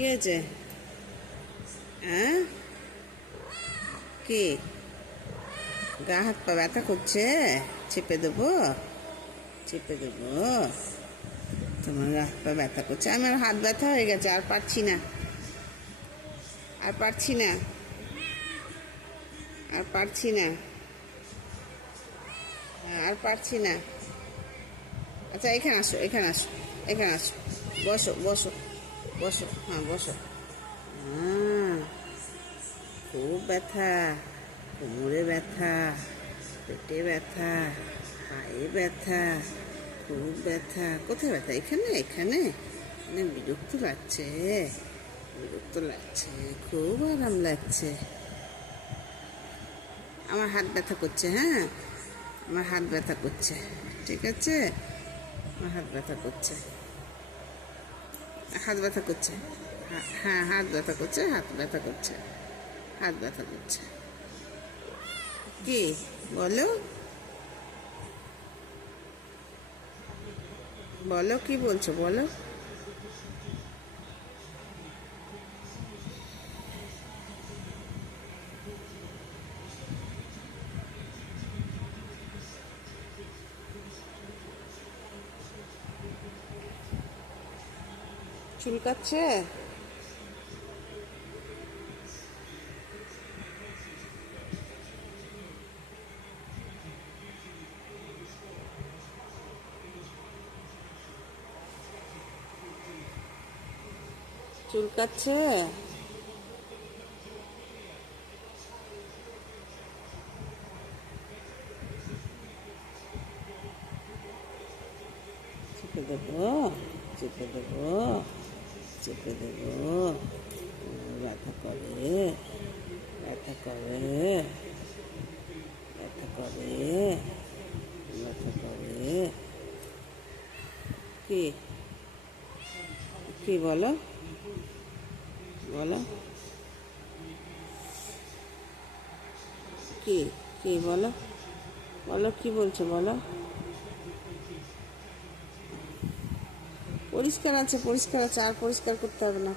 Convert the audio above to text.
কি হয়েছে? হ্যাঁ, কি গা হাত পা ব্যথা করছে? চেপে দেবো, চেপে দেবো। তোমার গা হাত পা ব্যথা করছে? আমার হাত ব্যথা হয়ে গেছে, আর পারছি না, আর পারছি না, আর পারছি না, আর পারছি না। আচ্ছা, এখানে আসো, এখানে আসো, এখানে আসো, বসো বসো বসো, হ্যাঁ বসো। হ্যাঁ, খুব ব্যথা, কোমরে ব্যথা, পেটে ব্যথা, পায়ে ব্যথা, খুব ব্যথা। কোথায় ব্যথা? এখানে, এখানে। মানে বিরক্ত লাগছে, বিরক্ত লাগছে, খুব আরাম লাগছে। আমার হাত ব্যথা করছে, হ্যাঁ, আমার হাত ব্যথা করছে, ঠিক আছে, আমার হাত ব্যথা করছে, হাত ব্যথা করছে, হ্যাঁ হাত ব্যথা করছে, হাত ব্যথা করছে, হাত ব্যথা করছে। কি বলো, বলো কি বলছো, বলো। চুলকাচ্ছে? চুলকাচ্ছে? চেপে দেবো, চেপে দেবো, চেপে দেবো। ব্যথা করে, ব্যথা করে, ব্যথা করে, ব্যথা করে। কি, কি বলো, বলো, কি, কি বলো, বলো কি বলছো, বলো। পরিষ্কার আছে, পরিষ্কার আছে, আর পরিষ্কার করতে হবে না।